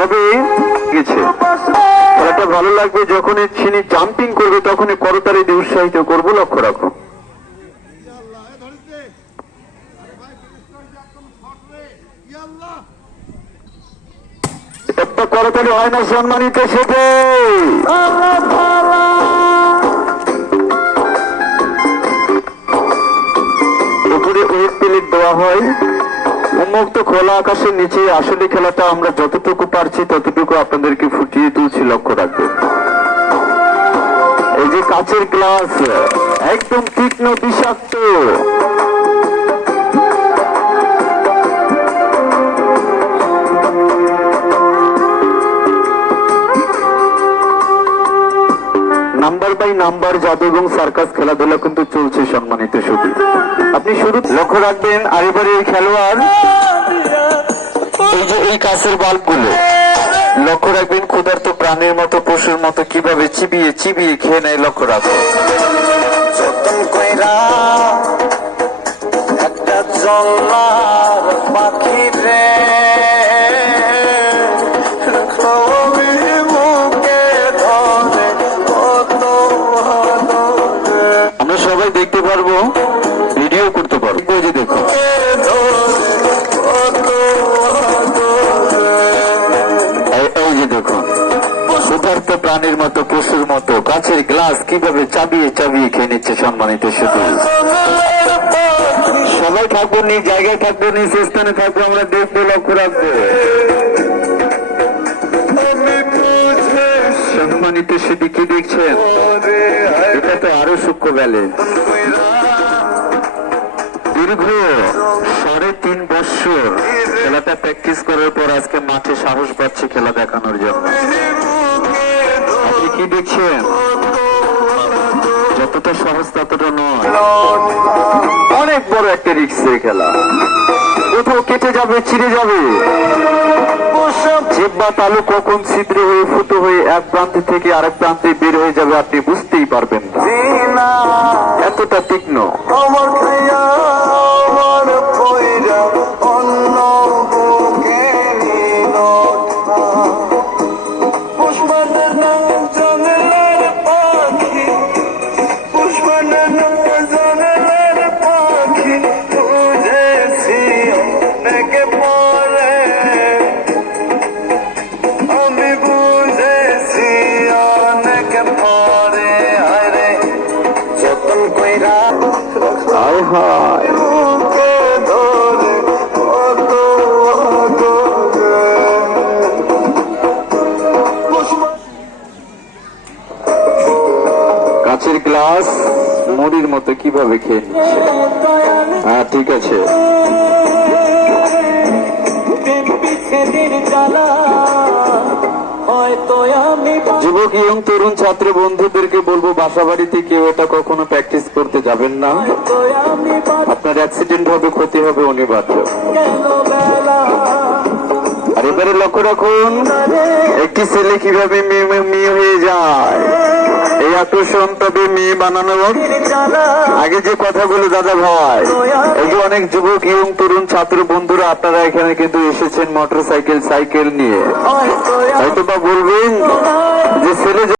তবে গেছে। খেলাটা ভালো লাগবে, যখনই চিনি জাম্পিং করবে, তখনই করতারি দিয়ে উৎসাহিত করব, লক্ষ্য রাখো। একটা করতালি হয় না, সম্মানিত সেটে উপরে ওয়েট দেওয়া হয়। উন্মুক্ত খোলা আকাশের নিচে, আসলে খেলাটা আমরা যতটুকু পারছি ততটুকু আপনাদেরকে ফুটিয়ে তুলছি, লক্ষ্য রাখবে এই যে কাচের গ্লাস, একদম তীক্ষ্ণ, বিষাক্ত। নাম্বার বাই নাম্বার জাদু এবং সার্কাস খেলাধুলা কিন্তু চলছে সম্মানিত শুধু আপনি শুরু লক্ষ্য রাখবেন আরিবারের খেলোয়াড়, এই যে এই কাছের বাল্বগুলো, লক্ষ্য রাখবেন ক্ষুধার্ত প্রাণের মতো, পশুর মতো কীভাবে চিবিয়ে চিবিয়ে খেয়ে নেয় লক্ষ্য রাখো একটা জল্লার প্রাণীর মতো, পশুর মতো কাছের গ্লাস কীভাবে চাবিয়ে চাবিয়ে খেয়ে নিচ্ছে সম্মানিত শুধু সবাই থাকব নিজ জায়গায় থাকব নিজ স্থানে থাকব, আমরা দেখব, লক্ষ্য রাখব। সম্মানিত সেটি কি দেখছেন? এটা তো আরও সূক্ষ্ম ব্যালেন্স দীর্ঘ সাড়ে তিন বছর খেলাটা প্র্যাকটিস করার পর আজকে মাঠে সাহস পাচ্ছে খেলা দেখানোর জন্য। কি দেখছেন যতটা সহজ ততটা নয়। অনেক বড় একটা রিক্সের খেলা। কোথাও কেটে যাবে, ছিঁড়ে যাবে। জিভ বা তালু কখন ছিদ্র হয়ে ফুটো হয়ে এক প্রান্তে থেকে আরেক প্রান্তে বের হয়ে যাবে, আপনি বুঝতেই পারবেন এতটা তীক্ষ্ণ। হায়। হায় কাছের গ্লাস মুড়ির মতো কীভাবে খেয়ে নিচ্ছে? হ্যাঁ ঠিক আছে। যুবক এবং তরুণ, ছাত্র, বন্ধুদেরকে বলব বাসা বাড়িতে কেউ এটা কখনো প্র্যাকটিস করতে যাবেন না। আপনার অ্যাক্সিডেন্ট হবে, ক্ষতি হবে, অনিবার্য। আর এবারে লক্ষ্য রাখুন, একটি ছেলে কীভাবে মেয়ে হয়ে যায়। এই আকর্ষণ তবে মেয়ে বানানো আগে যে কথাগুলো দাদা ভাই, এই যে অনেক যুবক এবং তরুণ, ছাত্র বন্ধুরা, আপনারা এখানে কিন্তু এসেছেন মোটর সাইকেল সাইকেল নিয়ে। হয়তো বা বলবেন যে ছেলে